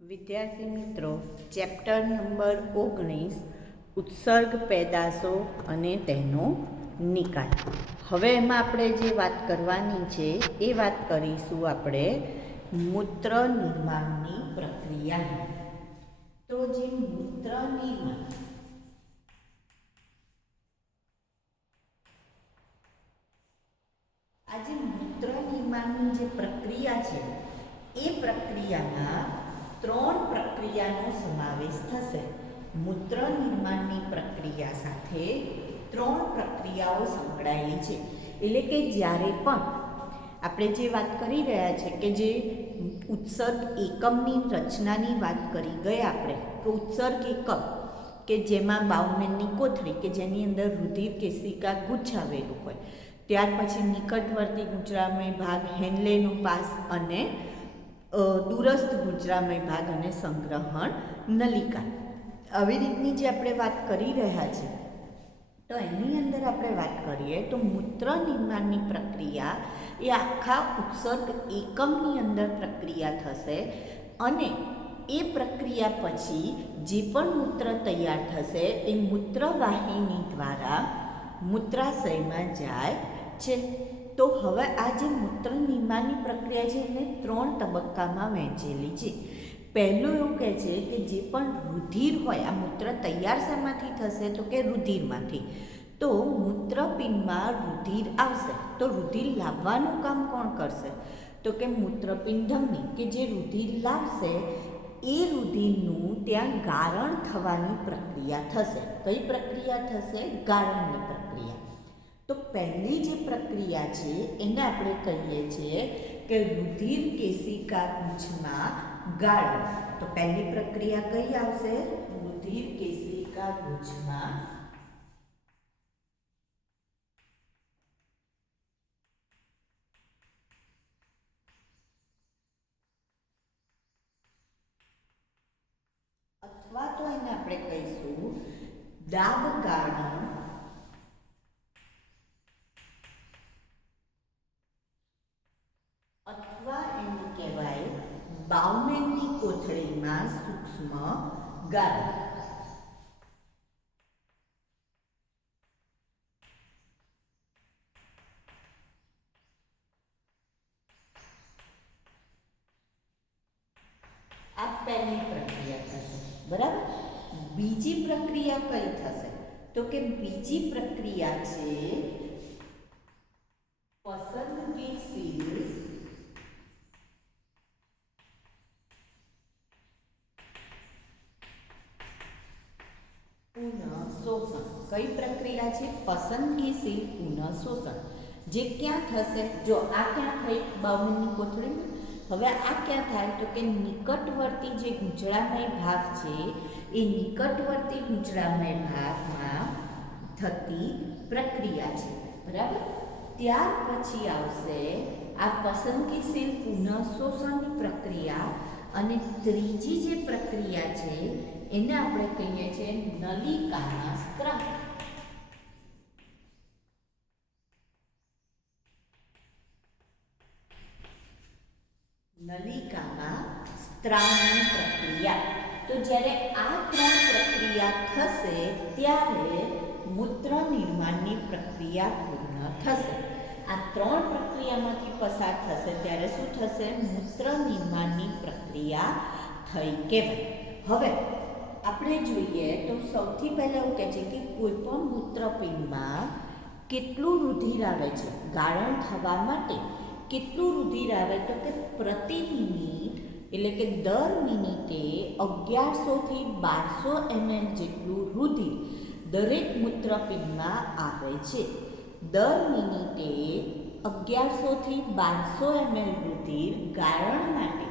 વિદ્યાર્થી મિત્રો, chapter number 19 ઉત્સર્ગ પેદાશો અને તેનો નિકાલ. હવે એમાં આપણે જે વાત કરવાની છે એ વાત કરીશું આપણે મૂત્ર નિર્માણની પ્રક્રિયાની. તો જે મૂત્ર નિર્માણ, આ જે મૂત્ર નિર્માણની જે પ્રક્રિયા છે એ પ્રક્રિયામાં ત્રણ પ્રક્રિયાનો સમાવેશ થશે. મૂત્ર નિર્માણની પ્રક્રિયા સાથે ત્રણ પ્રક્રિયાઓ સંકળાયેલી છે. એટલે કે જ્યારે પણ આપણે જે વાત કરી રહ્યા છે કે જે ઉત્સર્ગ એકમની રચનાની વાત કરી ગયા આપણે, કે ઉત્સર્ગ એકમ કે જેમાં બાઉમેનની કોથળી કે જેની અંદર રુધિર કેશિકા ગુચ્છ આવેલું હોય, ત્યાર પછી નિકટવર્તી ગુંજરામય ભાગ, હેન્લેનો પાસ અને દૂરસ્થ ગુંજરામય ભાગ અને સંગ્રહણ નલિકા. આવી રીતની જે આપણે વાત કરી રહ્યા છીએ, તો એની અંદર આપણે વાત કરીએ તો મૂત્ર નિર્માણની પ્રક્રિયા એ આખા ઉત્સર્ગ એકમની અંદર પ્રક્રિયા થશે અને એ પ્રક્રિયા પછી જે પણ મૂત્ર તૈયાર થશે એ મૂત્રવાહિની દ્વારા મૂત્રાશયમાં જાય છે. તો હવે આ જે મૂત્ર નિર્માણની પ્રક્રિયા છે એને ત્રણ તબક્કામાં વહેંચેલી છે. પહેલું એવું કહે છે કે જે પણ રુધિર હોય, આ મૂત્ર તૈયાર શેમાંથી થશે તો કે રુધિરમાંથી. તો મૂત્રપિંડમાં રુધિર આવશે તો રુધિર લાવવાનું કામ કોણ કરશે તો કે મૂત્રપિંડ ધમની, કે જે રુધિર લાવશે એ રુધિરનું ત્યાં ગાળણ થવાની પ્રક્રિયા થશે. કઈ પ્રક્રિયા થશે? ગાળણની પ્રક્રિયા. તો પહેલી જે પ્રક્રિયા છે એને આપણે કહીએ છીએ કે રુધિર કેશિકા ગુચ્છમાં ગાળણ. તો પહેલી પ્રક્રિયા કઈ આવશે? રુધિર કેશિકા ગુચ્છમાં અથવા તો એને આપણે કહીશું દાબ ગાળણ અથવા એને કહેવાય બાઉમેનની કોથળીમાં સૂક્ષ્મ ગાળણ. આ પહેલી પ્રક્રિયા થશે, બરાબર. બીજી પ્રક્રિયા કઈ થશે તો કે બીજી પ્રક્રિયા છે પસંદગીશીલ પુનઃશોષણ. કઈ પ્રક્રિયા છે? પસંદગીશીલ પુનઃશોષણ. જે ક્યાં થશે? જો આ ક્યાં થઈ? બાઉમેનની કોથળીમાં. હવે આ ક્યાં થાય તો કે નિકટવર્તી જે ગુંજરામય ભાગ છે એ નિકટવર્તી ગુંજરામય ભાગમાં થતી પ્રક્રિયા છે, બરાબર. ત્યાર પછી આવશે આ પસંદગીશીલ પુનઃશોષણની પ્રક્રિયા અને ત્રીજી જે પ્રક્રિયા છે એને આપણે કહીએ છીએ નલિકાના સ્ત્રાવ. નલિકામાં સ્ત્રાવની પ્રક્રિયા. તો જ્યારે આ ત્રણ પ્રક્રિયા થશે ત્યારે મૂત્ર નિર્માણની પ્રક્રિયા પૂર્ણ થશે. આ ત્રણ પ્રક્રિયામાંથી પસાર થશે ત્યારે શું થશે? મૂત્ર નિર્માણની પ્રક્રિયા થઈ કહેવાય. હવે આપણે જોઈએ તો સૌથી પહેલાં એવું કહે છે કે કોઈ પણ મૂત્રપિંડમાં કેટલું રુધિર આવે છે ગાળણ થવા માટે. કેટલું રુધિર આવે તો કે પ્રતિ મિનિટ એટલે કે દર મિનિટે 1100 થી 1200 ml જેટલું રુધિર દરેક મૂત્રપિંડમાં આવે છે. દર મિનિટે 1100 થી 1200 ml રુધિર ગાળણ માટે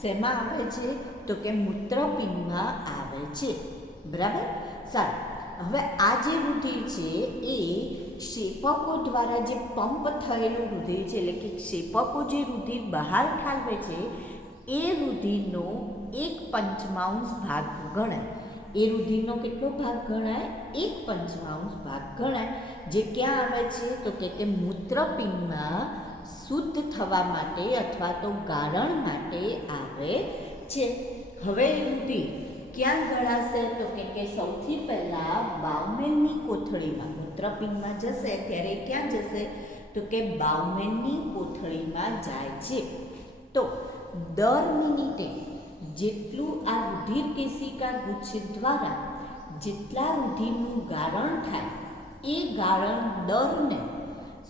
શેમાં આવે છે તો કે મૂત્રપિંડમાં આવે છે, બરાબર. સારું. હવે આ જે રુધિર છે એ ક્ષેપકો દ્વારા જે પંપ થયેલું રુધિર છે, એટલે કે ક્ષેપકો જે રુધિર બહાર ઠાલવે છે એ રુધિરનો 1/5 ભાગ ગણાય. એ રુધિરનો કેટલો ભાગ ગણાય? 1/5 ભાગ ગણાય. જે ક્યાં આવે છે તો કે મૂત્રપિંડમાં શુદ્ધ થવા માટે અથવા તો ગાળણ માટે આવે છે. હવે રુધિર ક્યાં ગળાશે તો કે સૌથી પહેલાં બાઉમેનની કોથળીમાં મૂત્રપિંડમાં જશે ત્યારે ક્યાં જશે તો કે બાઉમેનની કોથળીમાં જાય છે. તો દર મિનિટે જેટલું આ રુધિર કેશિકા ગુચ્છ દ્વારા જેટલા રુધિરનું ગાળણ થાય એ ગાળણ દરને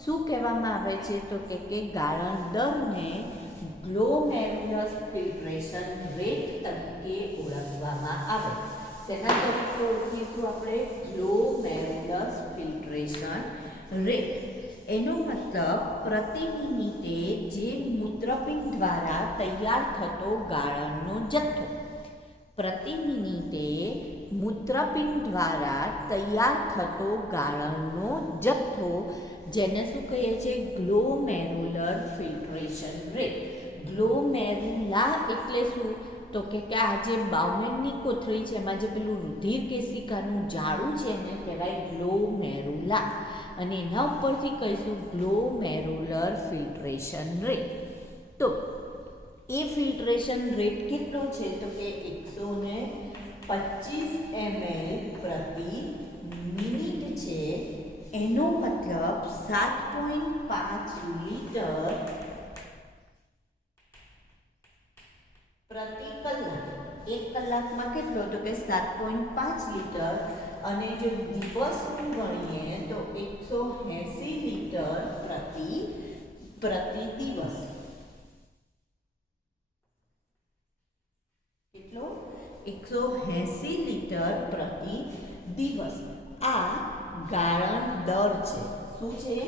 શું કહેવામાં આવે છે તો કે ગાળણ દરને ગ્લોમેરુલસ ફિલ્ટ્રેશન રેટ તરીકે ઓળખવામાં આવે. તેના તરીકે ઓળખીશું આપણે ગ્લોમેરુલસ ફિલ્ટ્રેશન રેટ. એનો મતલબ પ્રતિ મિનિટે જે મૂત્રપિંડ દ્વારા તૈયાર થતો ગાળણનો જથ્થો. પ્રતિ મિનિટે મૂત્રપિંડ દ્વારા તૈયાર થતો ગાળણનો જથ્થો જેને શું કહીએ છીએ ગ્લોમેરુલર ફિલ્ટ્રેશન રેટ. ગ્લોમેરુલા એટલે શું તો કે આ જે બાઉમેનની કોથળી છે એમાં જે પેલું રુધિર કેશિકાનું જાળું છે એને કહેવાય ગ્લોમેરુલા અને એના ઉપરથી કહીશું ગ્લોમેરુલર ફિલ્ટ્રેશન રેટ. તો એ ફિલ્ટ્રેશન રેટ કેટલો છે તો કે 125 ml પ્રતિ મિનિટ છે. એનો મતલબ 7.5 લીટર પ્રતિ કલાક. એક કલાકમાં કેટલો તો કે 7.5 લીટર અને જો દિવસનું ગણીએ તો 180 લીટર પ્રતિ દિવસ. કેટલો 180 લીટર પ્રતિ દિવસ. આ ગાળણ દર છે. શું છે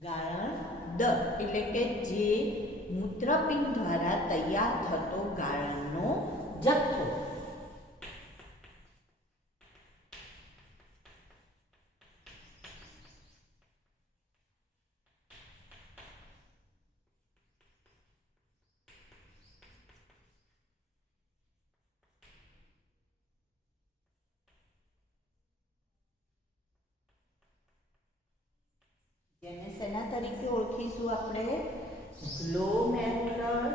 ગાળણ દર એટલે કે જે મૂત્રપિંડ દ્વારા તૈયાર થતો ગાળણનો જથ્થો. જેને શેના તરીકે ઓળખીશું આપણે ગ્લોમેરુલર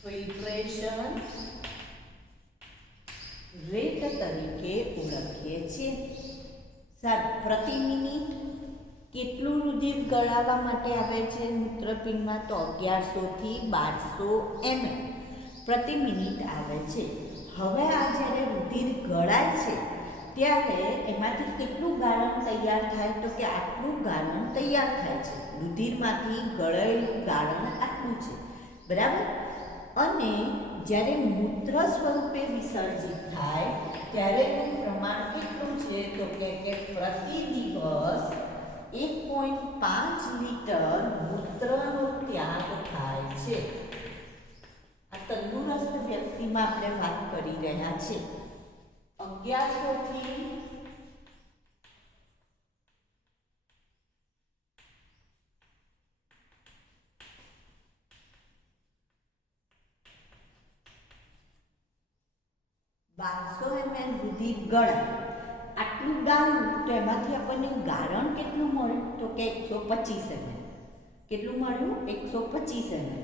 ફિલ્ટ્રેશન રેટ તરીકે ઓળખીએ છીએ. પ્રતિ મિનિટ કેટલું રુધિર ગળાવવા માટે આવે છે મૂત્રપિંડમાં તો 1100 થી 1200 ml પ્રતિ મિનિટ આવે છે. હવે આ જ્યારે રુધિર ગળાય છે ત્યારે એમાંથી કેટલું ગાળણ તૈયાર થાય તો કે આટલું ગાળણ તૈયાર થાય છે. રુધિરમાંથી ગળાયેલું ગાળણ આટલું છે, બરાબર. અને જ્યારે મૂત્ર સ્વરૂપે વિસર્જિત થાય ત્યારે એનું પ્રમાણ કેટલું છે તો કે પ્રતિ દિવસ 1.5 લીટર મૂત્રનો ત્યાગ થાય છે. આ તંદુરસ્ત વ્યક્તિમાં આપણે વાત કરી રહ્યા છીએ. 1100 થી 1200 ml રુધિર ગળાય આટલું ગાળવું તો એમાંથી આપણને ગાળણ કેટલું મળે તો કે 125 ml. કેટલું મળ્યું 125 ml.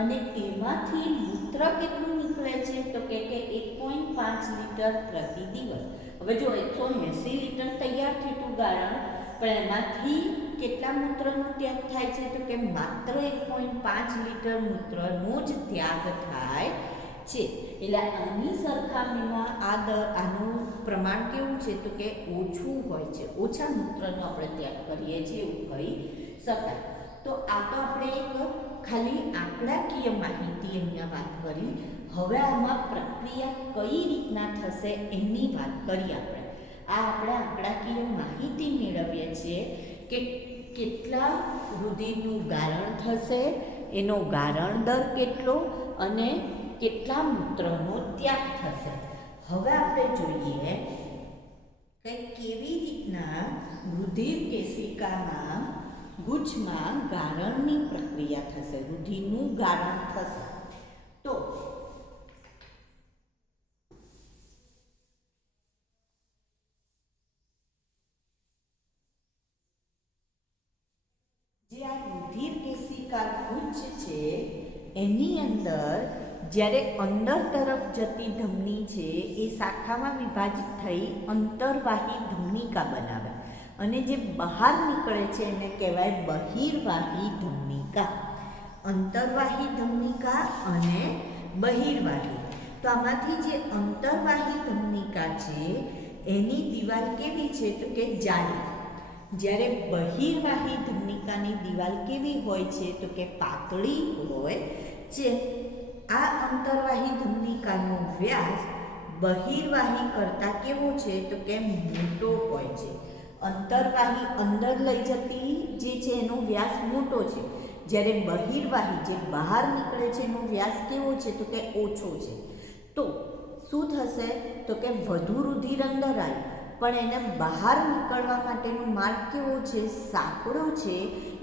અને એમાંથી મૂત્ર કેટલું નીકળે છે તો કે 1.5 લીટર પ્રતિ દિવસ. હવે જો 180 લીટર તૈયાર થયું ગાળણ પણ એમાંથી કેટલા મૂત્રનો ત્યાગ થાય છે તો કે માત્ર 1.5 લીટર મૂત્રનો જ ત્યાગ થાય છે. એટલે આની સરખામણીમાં આનું પ્રમાણ કેવું છે તો કે ઓછું હોય છે. ઓછા મૂત્રનો આપણે ત્યાગ કરીએ છીએ એવું કહી શકાય. તો આ તો આપણે એક ખાલી આંકડાકીય માહિતી અહીંયા વાત કરી. હવે આમાં પ્રક્રિયા કઈ રીતના થશે એની વાત કરીએ આપણે. આ આપણે આંકડાકીય માહિતી મેળવીએ છીએ કે કેટલા રુધિરનું ગાળણ થશે, એનો ગાળણ દર કેટલો અને કેટલા મૂત્રનો ત્યાગ થશે. હવે આપણે જોઈએ કે કેવી રીતના રુધિર કેશિકામાં ગુચ્છમાં ગાળણની પ્રક્રિયા થશે, રુધિરનું ગાળણ થશે. તો જે આ રુધિર કેશિકા ગુચ્છ છે એની અંદર જ્યારે અંદર તરફ જતી ધમની છે એ શાખામાં વિભાજિત થઈ અંતર્વાહી ધમનિકા બનાવે અને જે બહાર નીકળે છે એને કહેવાય બહિર્વાહી ધમનિકા. અંતર્વાહી ધમનિકા અને બહિર્વાહી. તો આમાંથી જે અંતર્વાહી ધમનિકા છે એની દિવાલ કેવી છે તો કે જાડી, જ્યારે બહિર્વાહી ધમનિકાની દિવાલ કેવી હોય છે તો કે પાતળી હોય છે. આ અંતર્વાહી ધમનિકાનો વ્યાસ બહિર્વાહી કરતાં કેવો છે તો કે મોટો હોય છે. અંતર્વાહી અંદર લઈ જતી જે છે એનો વ્યાસ મોટો છે, જ્યારે બહિર્વાહી જે બહાર નીકળે છે એનો વ્યાસ કેવો છે તો કે ઓછો છે. તો શું થશે તો કે વધુ રુધિર અંદર આવ્યું પણ એને બહાર નીકળવા માટેનો માર્ગ કેવો છે, સાંકડો છે,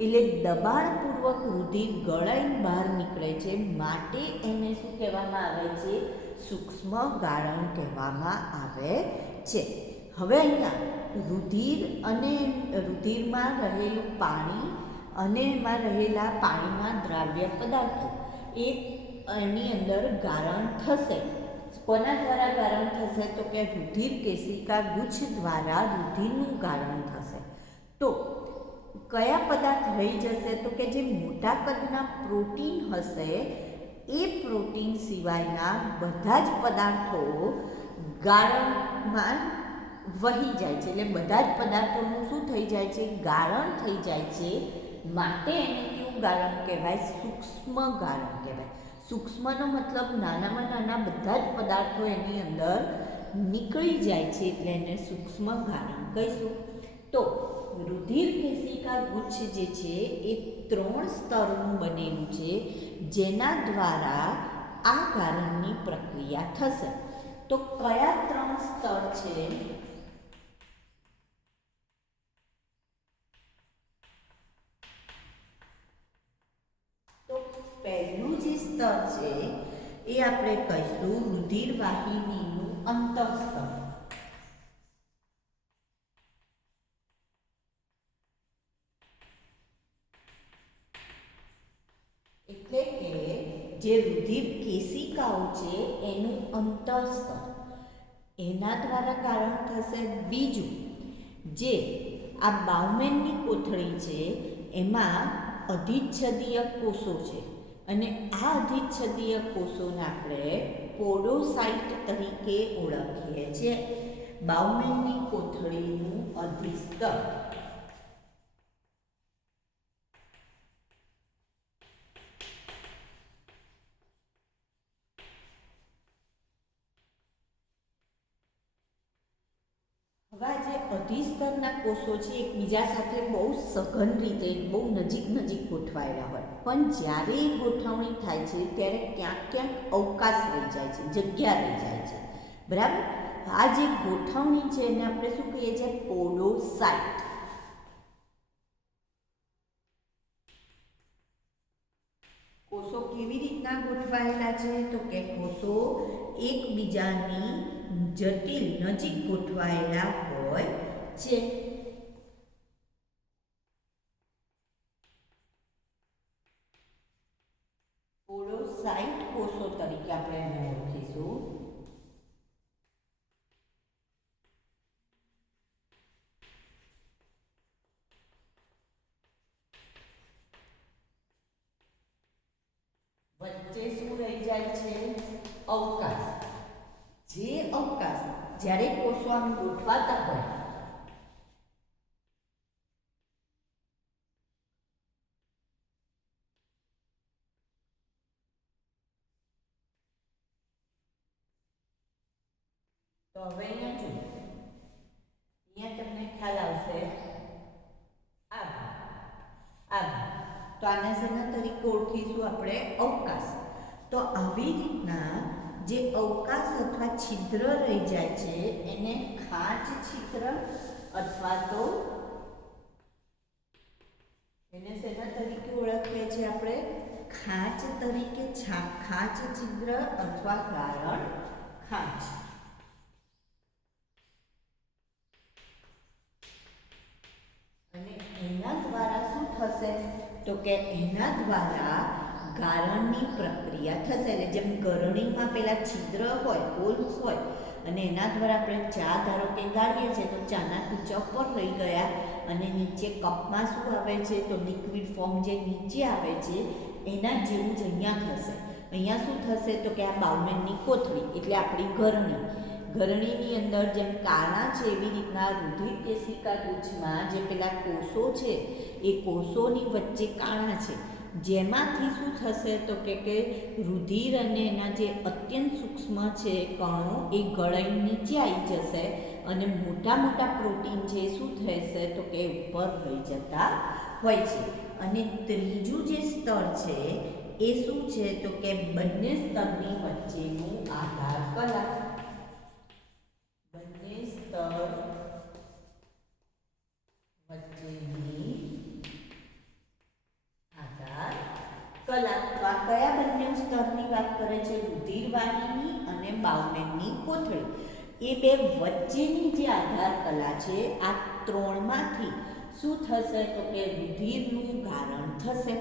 એટલે દબાણપૂર્વક રુધિર ગળાઈને બહાર નીકળે છે, માટે એને શું કહેવામાં આવે છે, સૂક્ષ્મ ગાળણ કહેવામાં આવે છે. હવે અહીંયા રુધિર અને રુધિરમાં રહેલું પાણી અને એમાં રહેલા પાણીમાં દ્રાવ્ય પદાર્થો એની અંદર ગાળણ થશે. કોના દ્વારા ગાળણ થશે તો કે રુધિર કેશિકા ગુચ્છ દ્વારા રુધિરનું ગાળણ થશે. તો કયા પદાર્થ રહી જશે તો કે જે મોટા કદના પ્રોટીન હશે એ પ્રોટીન સિવાયના બધા જ પદાર્થો ગાળણમાં વહી જાય છે, એટલે બધા જ પદાર્થોનું શું થઈ જાય છે, ગાળણ થઈ જાય છે. માટે એને કેવું ગાળણ કહેવાય, સૂક્ષ્મ ગાળણ કહેવાય. સૂક્ષ્મનો મતલબ નાનામાં નાના બધા જ પદાર્થો એની અંદર નીકળી જાય છે, એટલે એને સૂક્ષ્મ ગાળણ કહીશું. તો રુધિર કેશિકા ગુચ્છ જે છે એ 3 સ્તરનું બનેલું છે, જેના દ્વારા આ ગાળણની પ્રક્રિયા થશે. તો કયા 3 સ્તર છે તો પહેલું જે સ્તર છે એ આપણે કહીશું રુધિર વાહિનીનું અંતઃસ્તર. એટલે કે જે રુધિર કેશિકાઓ છે એનું અંતઃસ્તર, એના દ્વારા ગાળણ થશે. બીજું જે આ બાઉમેનની કોથળી છે એમાં અધિચ્છદીય કોષો છે અને આ અધિચ્છદીય કોષોને આપણે પોડોસાઇટ તરીકે ઓળખીએ છીએ. બાઉમેનની કોથળીનું અધિસ્તર. હવે જે અધિસ્તરના કોષો છે એકબીજા સાથે બહુ સઘન રીતે બહુ નજીક ગોઠવાયેલા હોય, પણ જ્યારે એ ગોઠવણી થાય છે ત્યારે ક્યાંક ક્યાંક અવકાશ રહી જાય છે, જગ્યા રહી જાય છે. બરાબર, આ જે ગોઠવણી છે એને આપણે શું કહીએ છીએ, પોડોસાઇટ. કોષો કેવી રીતના ગોઠવાયેલા છે તો કે કોષો એકબીજાની જટિલ નજીક ગોઠવાયેલા હોય છે. પોડોસાઇટ કોષો તરીકે આપણે એને ઓળખીશું. વચ્ચે શું રહી જાય છે, અવકાશ. જે અવકાશ જ્યારે કોષો આમ ગોઠવાતા હોય તો હવે અહીંયા જો અહીંયા તમને ખ્યાલ આવશે આ તો આના શેના તરીકે ઓળખીશું આપણે, અવકાશ. તો આવી રીતના જે અવકાશ અથવા છિદ્ર રહી જાય છે એને ખાંચ છિદ્ર અથવા તો એને શેના તરીકે ઓળખીએ છીએ આપણે, ખાંચ તરીકે. ખાંચ છિદ્ર અથવા ગાળણ ખાંચ. અને એના દ્વારા શું થશે તો કે એના દ્વારા ગાળણની પ્રક્રિયા થશે. એટલે જેમ ગરણીમાં પેલા છિદ્ર હોય, હોલ્સ હોય, અને એના દ્વારા આપણે ચા ધારો કે ગાળીએ છીએ તો ચાના કૂચા ઉપર રહી ગયા અને નીચે કપમાં શું આવે છે તો લિક્વિડ ફોર્મ જે નીચે આવે છે એના જેવું જ અહીંયા થશે. અહીંયા શું થશે તો કે આ બાઉમેનની કોથળી એટલે આપણી ગરણીની અંદર જેમ કાણા છે એવી રીતના રુધિર કેશિકા ગુચ્છમાં જે પેલા કોષો છે એ કોષોની વચ્ચે કાણા છે, જેમાંથી શું થશે તો કે રુધિર અને એના જે અત્યંત સૂક્ષ્મ છે કણો એ ગળાઈ નીચે આવી જશે અને મોટા મોટા પ્રોટીન છે શું થશે તો કે ઉપર રહી જતા હોય છે. અને ત્રીજું જે સ્તર છે એ શું છે તો કે બંને સ્તરની વચ્ચેનું આધાર કલા. બંને સ્તર વચ્ચેની આધાર કલા. તો આ કયા બંને સ્તરની વાત કરે છે? રુધિરવાહિની અને બાઉમેનની કોથળી. એ બે વચ્ચેની જે આધાર કલા છે આ ત્રણમાંથી શું થશે તો કે રુધિરનું ગાળણ થશે.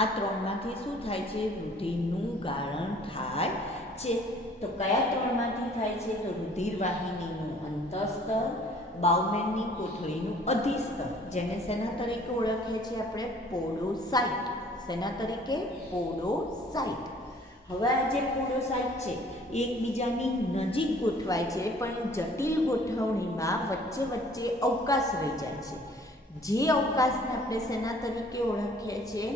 આ ત્રણમાંથી શું થાય છે? રુધિરનું ગાળણ થાય છે. તો કયા ત્રણમાંથી થાય છે? તો રુધિરવાહિનીનું અંતઃસ્તર, બાઉમેનની કોથળીનું અધિસ્તર, જેને શેના તરીકે ઓળખીએ છીએ આપણે? પોડોસાઇટ. શેના તરીકે? પોડોસાઇટ. હવે આ જે પોડોસાઇટ છે એકબીજાની નજીક ગોઠવાય છે, પણ જટિલ ગોઠવણીમાં વચ્ચે વચ્ચે અવકાશ રહી જાય છે. જે અવકાશને આપણે શેના તરીકે ઓળખીએ છીએ?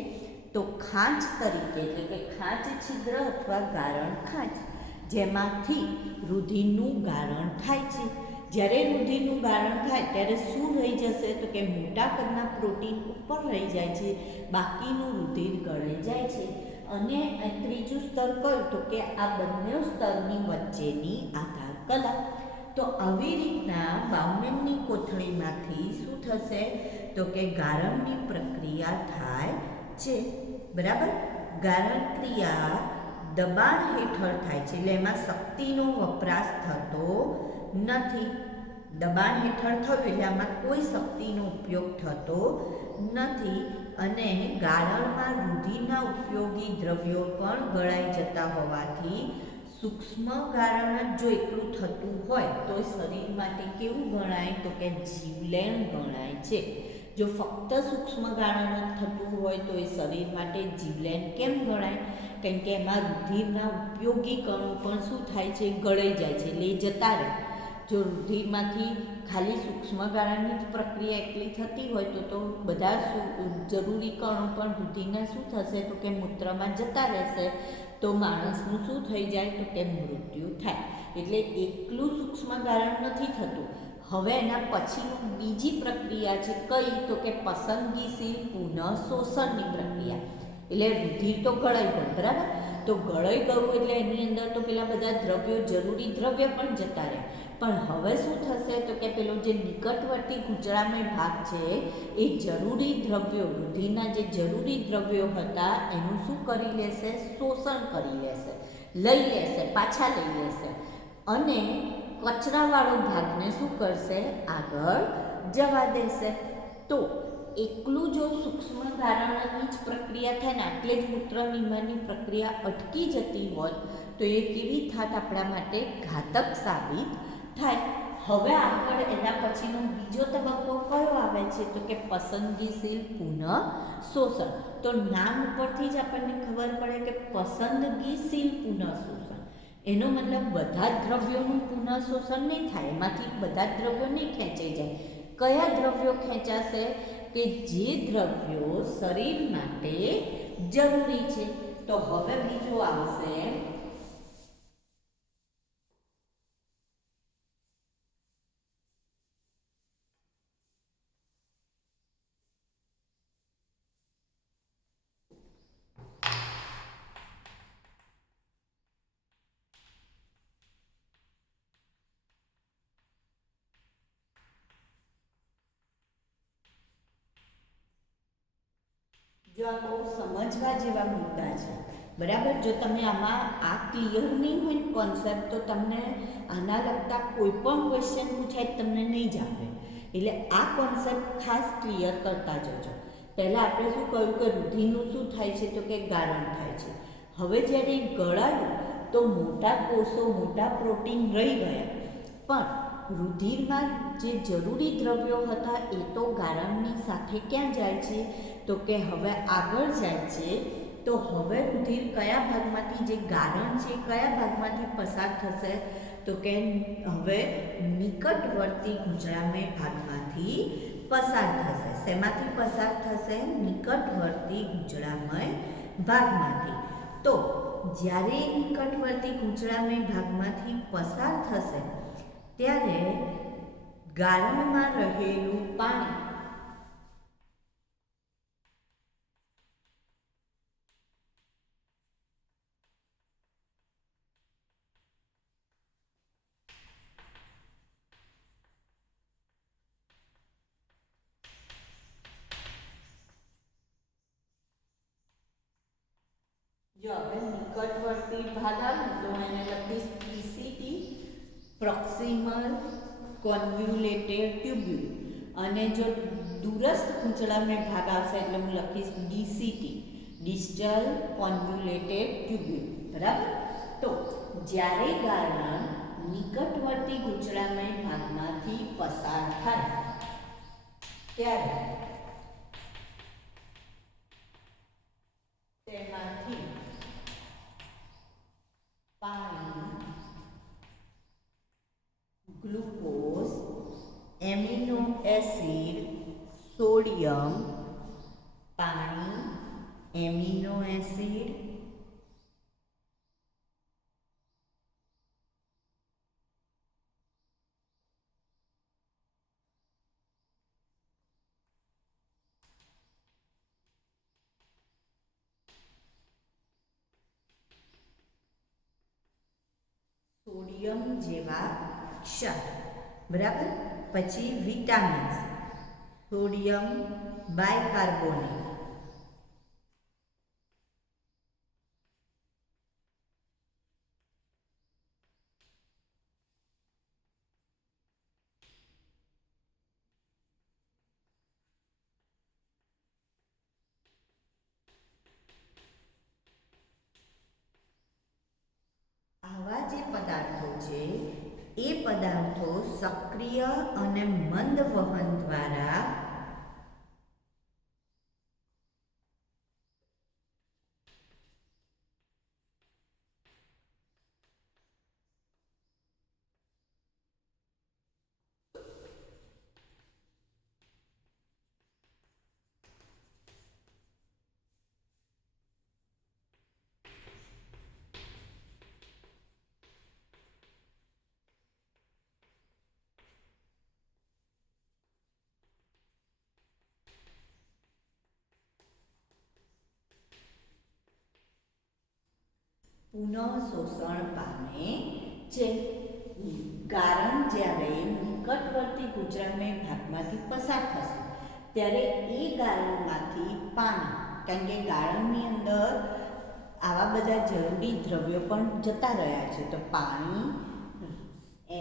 તો ખાંચ તરીકે, એટલે કે ખાંચ છિદ્ર અથવા ગાળણ ખાંચ, જેમાંથી રુધિરનું ગાળણ થાય છે. જ્યારે રુધિરનું ગાળણ થાય ત્યારે શું રહી જશે તો કે મોટા કદના પ્રોટીન ઉપર રહી જાય છે, બાકીનું રુધિર ગળાઈ જાય છે. અને ત્રીજું સ્તર કયું તો કે આ બંને સ્તરની વચ્ચેની આધાર કલા. તો આવી રીતના બાઉમેનની કોથળીમાંથી શું થશે તો કે ગાળણની પ્રક્રિયા થાય છે. બરાબર? ગાળણ ક્રિયા દબાણ હેઠળ થાય છે, એટલે એમાં શક્તિનો વપરાશ થતો નથી. દબાણ હેઠળ થયું એટલે આમાં કોઈ શક્તિનો ઉપયોગ થતો નથી. અને ગાળણમાં રુધિરના ઉપયોગી દ્રવ્યો પણ ગળાઈ જતા હોવાથી સૂક્ષ્મ ગાળણ જ જો એકલું થતું હોય તો શરીર માટે કેવું ગણાય તો કે જીવલેણ ગણાય છે. જો ફક્ત સૂક્ષ્મ ગાળણ જ થતું હોય તો એ શરીર માટે જીવલેણ કેમ ગણાય? કારણ કે એમાં રુધિરના ઉપયોગી કણો પણ શું થાય છે? ગળાઈ જાય છે, એટલે જતા રહે. જો રુધિરમાંથી ખાલી સૂક્ષ્મ ગાળણની જ પ્રક્રિયા એકલી થતી હોય તો બધા જરૂરી કણો પણ રુધિરના શું થશે તો કે મૂત્રમાં જતા રહેશે, તો માણસનું શું થઈ જાય તો કે મૃત્યુ થાય. એટલે એકલું સૂક્ષ્મ ગાળણ નથી થતું. હવે એના પછીનું બીજી પ્રક્રિયા છે કઈ તો કે પસંદગીશીલ પુનઃશોષણની પ્રક્રિયા. એટલે રુધિર તો ગળાઈ ગયું, બરાબર? તો ગળાઈ ગયું એટલે એની અંદર તો પેલા બધા દ્રવ્યો, જરૂરી દ્રવ્ય પણ જતા રહે. પણ હવે શું થશે તો કે પેલો જે નિકટવર્તી ગુચળામય ભાગ છે એ જરૂરી દ્રવ્યો, રુધિરના જે જરૂરી દ્રવ્યો હતા એનું શું કરી લેશે? શોષણ કરી લેશે, લઈ લેશે, પાછા લઈ લેશે. અને કચરાવાળો ભાગને શું કરશે? આગળ જવા દેશે. તો એકલું જો સૂક્ષ્મ ગાળણની જ પ્રક્રિયા થાય ને આટલે જ મૂત્ર નિર્માણની પ્રક્રિયા અટકી જતી હોય તો એ કેવી થાત? આપણા માટે ઘાતક સાબિત થાય. હવે આગળ એના પછીનો બીજો તબક્કો કયો આવે છે તો કે પસંદગીશીલ પુનઃશોષણ. તો નામ ઉપરથી જ આપણને ખબર પડે કે પસંદગીશીલ પુનઃશોષણ એનો મતલબ બધા જ દ્રવ્યોનું પુનઃશોષણ નહીં થાય, એમાંથી બધા જ દ્રવ્યો નહીં ખેંચાઈ જાય. કયા દ્રવ્યો ખેંચાશે? કે જે દ્રવ્યો શરીર માટે જરૂરી છે. તો હવે બીજો આવશે જો આ બહુ સમજવા જેવા મુદ્દા છે, બરાબર? જો તમે આમાં આ ક્લિયર નહીં હોય કોન્સેપ્ટ તો તમને આના લગતા કોઈ પણ ક્વેશ્ચન પૂછાય તમને નહીં જ આવે. એટલે આ કોન્સેપ્ટ ખાસ ક્લિયર કરતા જજો. પહેલાં આપણે શું કહ્યું કે રુધિરનું શું થાય છે તો કે ગારણ થાય છે. હવે જ્યારે ગળાયું તો મોટા કોષો, મોટા પ્રોટીન રહી ગયા, પણ રુધિરમાં જે જરૂરી દ્રવ્યો હતા એ તો ગારણની સાથે ક્યાં જાય છે તો કે હવે આગળ જાય છે. તો હવે રુધિર કયા ભાગમાંથી, જે ગારણ છે કયા ભાગમાંથી પસાર થશે તો કે હવે નિકટવર્તી ગુંચળામય ભાગમાંથી પસાર થશે. શેમાંથી પસાર થશે? નિકટવર્તી ગુંચળામય ભાગમાંથી. તો જ્યારે નિકટવર્તી ગુંચળામય ભાગમાંથી પસાર થશે ત્યારે ગારણમાં રહેલું પાણી જો આપણે નિકટવર્તી ભાગ આવે તો એને લખીશ પીસીટી, પ્રોક્સિમલ કોન્વ્યુલેટેડ ટ્યુબ્યુલ, અને જો દૂરસ્થ ગુંચળામય ભાગ આવશે એટલે હું લખીશ ડીસીટી, ડિસ્ટલ કોન્વ્યુલેટેડ ટ્યુબ્યુલ. બરાબર. તો જ્યારે ગારણ નિકટવર્તી ગુંચળામય ભાગમાંથી પસાર થાય ત્યારે તેમાંથી પાણી, ગ્લુકોઝ, એમિનો એસિડ, સોડિયમ, પાણી, એમિનો એસિડ, સોડિયમ જેવા ક્ષાર. બરાબર. પછી વિટામિન્સ, સોડિયમ બાયકાર્બોનેટ, આવા જે પદાર્થો છે એ પદાર્થો સક્રિય અને મંદ વહન દ્વારા પુનઃશોષણ પામે છે. ગારણ જ્યારે નિકટવર્તી ગુંચળામય ભાગમાંથી પસાર થશે ત્યારે એ ગારણમાંથી પાણી, કારણ કે ગારણની અંદર આવા બધા જરૂરી દ્રવ્યો પણ જતા રહ્યા છે, તો પાણી,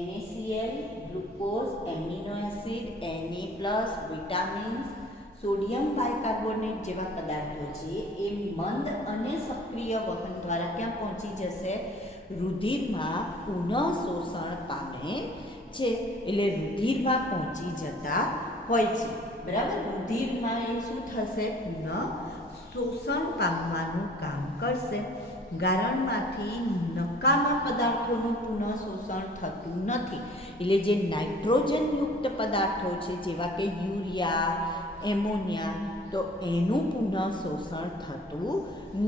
NaCl, glucose, amino acid, Na+, vitamins, sodium bicarbonate જેવા પદાર્થો છે એ મંદ અને સક્રિય વહન દ્વારા ક્યાં પહોંચી જશે? રુધિરમાં પુનઃશોષણ પામે છે. એટલે રુધિરમાં પહોંચી જતા હોય છે. બરાબર. રુધિરમાં એ શું થશે? પુનઃશોષણ પામવાનું કામ કરશે. ગારણમાંથી નકામા પદાર્થોનું પુનઃશોષણ થતું નથી. એટલે જે નાઇટ્રોજનયુક્ત પદાર્થો છે જેવા કે યુરિયા, એમોનિયા, તો એનું પુનઃશોષણ થતું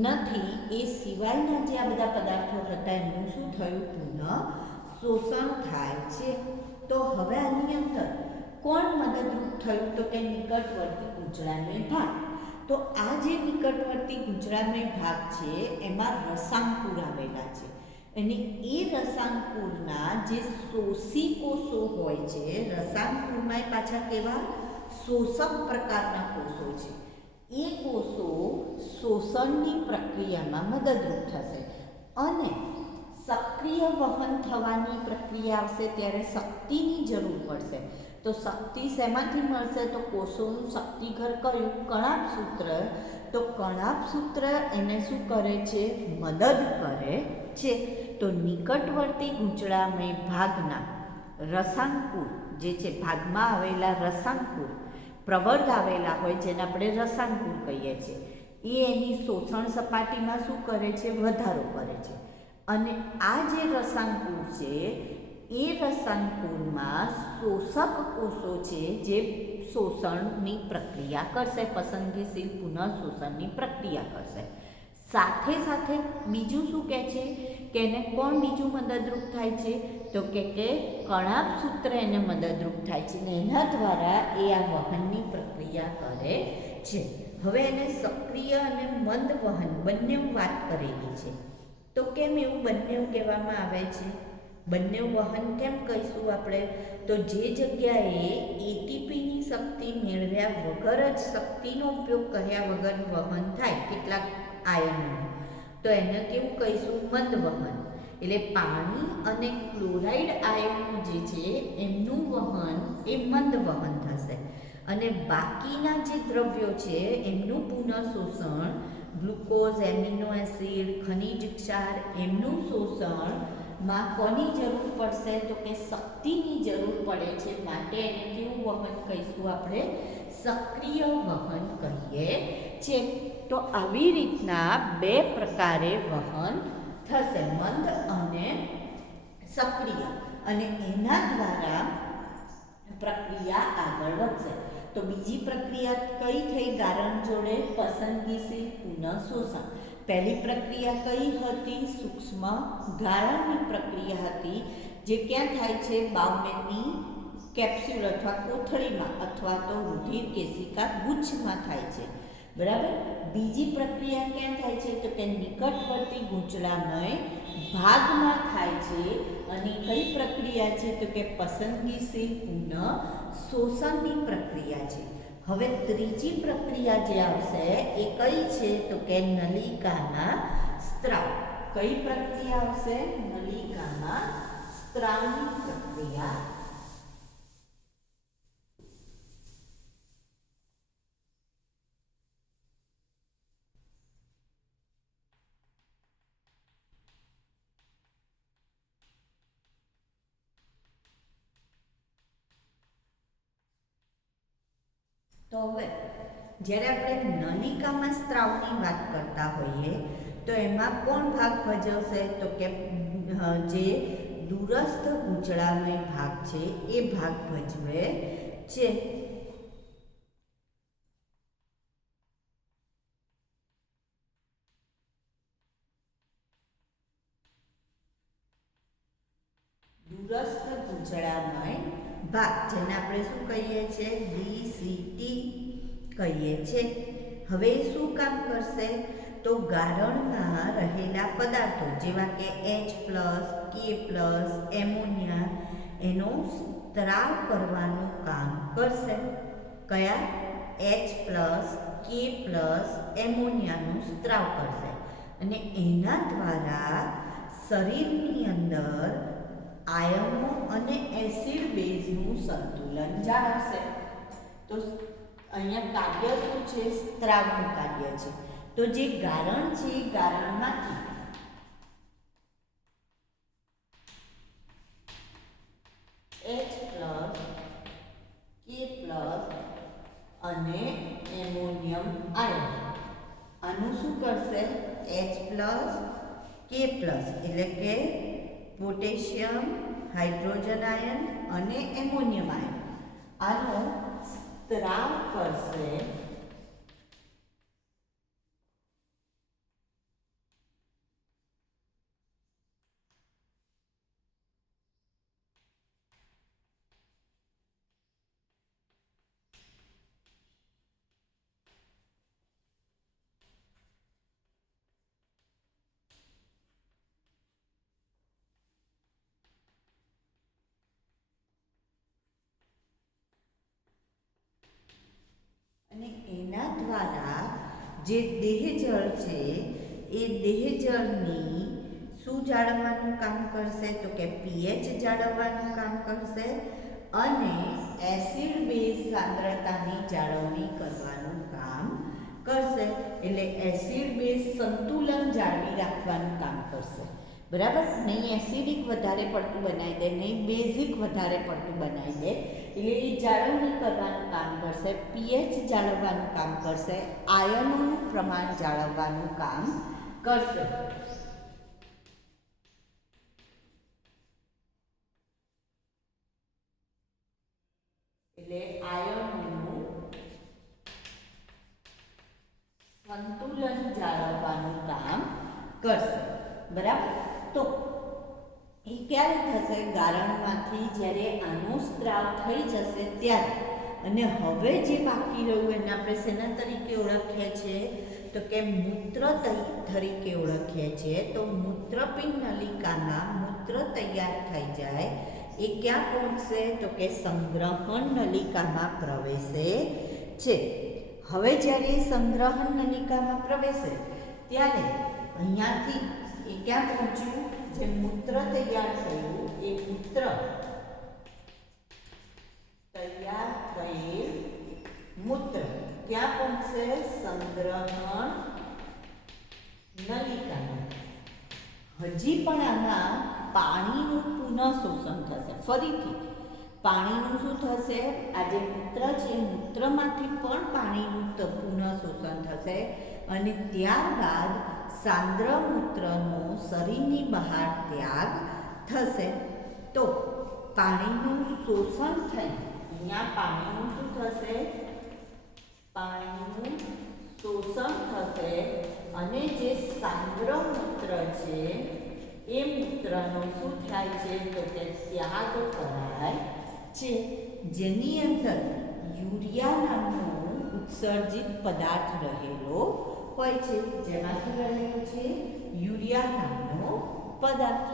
નથી. એ સિવાયના જે આ બધા પદાર્થો હતા એનું શું થયું? પુનઃશોષણ થાય છે. તો હવે આની અંદર કોણ મદદરૂપ થયું? તો કે નિકટવર્તી ગુંચળામય ભાગ. તો આ જે નિકટવર્તી ગુંચળામય ભાગ છે એમાં રસાંકુર આવેલા છે, અને એ રસાંકુરના જે શોષી કોષો હોય છે, રસાંકુરમાં પાછા કેવા? શોષક પ્રકારના કોષો છે. એ કોષો શોષણની પ્રક્રિયામાં મદદરૂપ થશે, અને સક્રિય વહન થવાની પ્રક્રિયા આવશે ત્યારે શક્તિની જરૂર પડશે. તો શક્તિ શેમાંથી મળશે? તો કોષોનું શક્તિઘર કયું? કણાભ સૂત્ર. તો કણાભ સૂત્ર એને શું કરે છે? મદદ કરે છે. તો નિકટવર્તી ગૂંચળામય ભાગના રસાંકુર જે છે, ભાગમાં આવેલા રસાંકુર પ્રવર્ધ આવેલા હોય જેને આપણે રસાંકુર કહીએ છીએ, એ એની શોષણ સપાટીમાં શું કરે છે? વધારો કરે છે. અને આ જે રસાંકુર છે એ રસાંકુરમાં શોષક કોષો છે જે શોષણની પ્રક્રિયા કરશે, પસંદગીશીલ પુનઃશોષણની પ્રક્રિયા કરશે. સાથે સાથે બીજું શું કહે છે કે એને કોણ બીજું મદદરૂપ થાય છે? તો કે કણાભ સૂત્ર એને મદદરૂપ થાય છે ને એના દ્વારા એ આ વહનની પ્રક્રિયા કરે છે. હવે એને સક્રિય અને મંદ વહન બંને વાત કરેલી છે. તો કેમ એવું બંને કહેવામાં આવે છે? બંને વહન કેમ કહીશું આપણે? તો જે જગ્યાએ એટીપીની શક્તિ મેળવ્યા વગર જ શક્તિનો ઉપયોગ કર્યા વગર વહન થાય કેટલાક આયનોનું, તો એને કેવું કહીશું? મંદ વહન. એટલે પાણી અને ક્લોરાઇડ આયનો જે છે એમનું વહન એ મંદ વહન થશે. અને બાકીના જે દ્રવ્યો છે એમનું પુનઃશોષણ, ગ્લુકોઝ, એમિનો એસિડ, ખનિજ ક્ષાર, એમનું શોષણમાં કોની જરૂર પડશે? તો કે શક્તિની જરૂર પડે છે. માટે એને કેવું વહન કહીશું આપણે? સક્રિય વહન કહીએ છીએ. તો આવી રીતના બે પ્રકારે વહન થશે, મંદ અને સક્રિય, અને એના દ્વારા પ્રક્રિયા આગળ વધશે. તો બીજી પ્રક્રિયા કઈ થઈ? ગારણ જોડે પસંદગીશીલ પુનઃશોષણ. પહેલી પ્રક્રિયા કઈ હતી? સૂક્ષ્મ ગારણની પ્રક્રિયા હતી, જે ક્યાં થાય છે? બાઉમેનની કેપ્સ્યુલ અથવા કોથળીમાં અથવા તો રુધિર કેશિકા ગુચ્છમાં થાય છે. બરાબર. બીજી પ્રક્રિયા ક્યાં થાય છે? તો કે નિકટવર્તી ગૂંચળામય ભાગમાં થાય છે. અને કઈ પ્રક્રિયા છે? તો કે પસંદગીશીલ પુનઃશોષણની પ્રક્રિયા છે. હવે ત્રીજી પ્રક્રિયા જે આવશે એ કઈ છે? તો કે નલિકાના સ્ત્રાવ. કઈ પ્રક્રિયા આવશે? નલિકાના સ્ત્રાવની પ્રક્રિયા. તો હવે જ્યારે આપણે નલિકામાં સ્ત્રાવની વાત કરતા હોઈએ તો એમાં કોણ ભાગ ભજવશે? તો કે જે દૂરસ્થ ગૂંચળામય ભાગ છે એ ભાગ ભજવે છે. દૂરસ્થ ગૂંચળામય ભાગ, જેને આપણે શું કહીએ છીએ? DCT કહીએ છીએ. હવે શું કામ કરશે? તો ગારણમાં રહેલા પદાર્થો જેવા કે H+, K+, એમોનિયા એનો સ્ત્રાવ કરવાનું કામ કરશે. કયા? H+, K+, એમોનિયાનો સ્ત્રાવ કરશે. અને એના દ્વારા શરીરની અંદર આયનો અને એસિડ બેઝનું સંતુલન જાળવશે. તો અહીંયા કાર્ય શું છે? સ્ત્રાવનું કાર્ય છે. તો જે ગારણ છે એ ગારણમાંથી H+, K+ અને એમોનિયમ આયન આનું શું કરશે? H+, K+ એટલે કે પોટેશિયમ, હાઇડ્રોજન આયન અને એમોનિયમ આયન આનો સ્ત્રાવ કરશે. અને એના દ્વારા જે દેહજળ છે એ દેહજળની શું જાળવવાનું કામ કરશે? તો કે pH જાળવવાનું કામ કરશે અને એસિડ બેઝ સાંદ્રતાની જાળવણી કરવાનું કામ કરશે. એટલે એસિડ બેઝ સંતુલન જાળવી રાખવાનું કામ કરશે. બરાબર, નહીં એસિડિક વધારે પડતું બનાવી દે, નહીં બેઝિક વધારે પડતું બનાવી દે. એટલે એ જાળવણી કરવાનું કામ કરશે, પીએચ જાળવવાનું કામ કરશે, આયનોનું પ્રમાણ જાળવવાનું કામ કરશે. એટલે આયનોનું સંતુલન જાળવવાનું કામ કરશે. બરાબર, તો એ ક્યારે થશે? ગારણમાંથી જ્યારે આનો સ્ત્રાવ થઈ જશે ત્યારે. અને હવે જે બાકી રહ્યું એને આપણે શેના તરીકે ઓળખીએ છીએ? તો કે મૂત્ર તરીકે ઓળખીએ છીએ. તો મૂત્રપિંડ નલિકામાં મૂત્ર તૈયાર થઈ જાય એ ક્યાં પહોંચશે? તો કે સંગ્રહણ નલિકામાં પ્રવેશે છે. હવે જ્યારે સંગ્રહણ નલિકામાં પ્રવેશે ત્યારે અહીંયાથી એ ક્યાં પહોંચ્યું? જે મૂત્ર તૈયાર થયું એ મૂત્ર તૈયાર થયેલ મૂત્ર ક્યાં પહોંચશે? સંગ્રહણ નલિકામાં. હજી પણ આમાં પાણીનું પુનઃશોષણ થશે. ફરીથી પાણીનું શું થશે? આ જે મૂત્ર છે મૂત્રમાંથી પણ પાણીનું પુનઃશોષણ થશે અને ત્યારબાદ સાંદ્ર મૂત્રનો શરીરની બહાર ત્યાગ થશે. તો પાણીનું શોષણ થઈ અહીંયા પાણીનું શું થશે? પાણીનું શોષણ થશે અને જે સાંદ્ર મૂત્ર છે એ મૂત્રનો શું થાય છે? તો કે ત્યાગ કરાય છે, જેની અંદર યુરિયા નામનો ઉત્સર્જિત પદાર્થ રહેલો હોય છે. જેમાં શું રહેલો છે? યુરિયા નામનો પદાર્થ.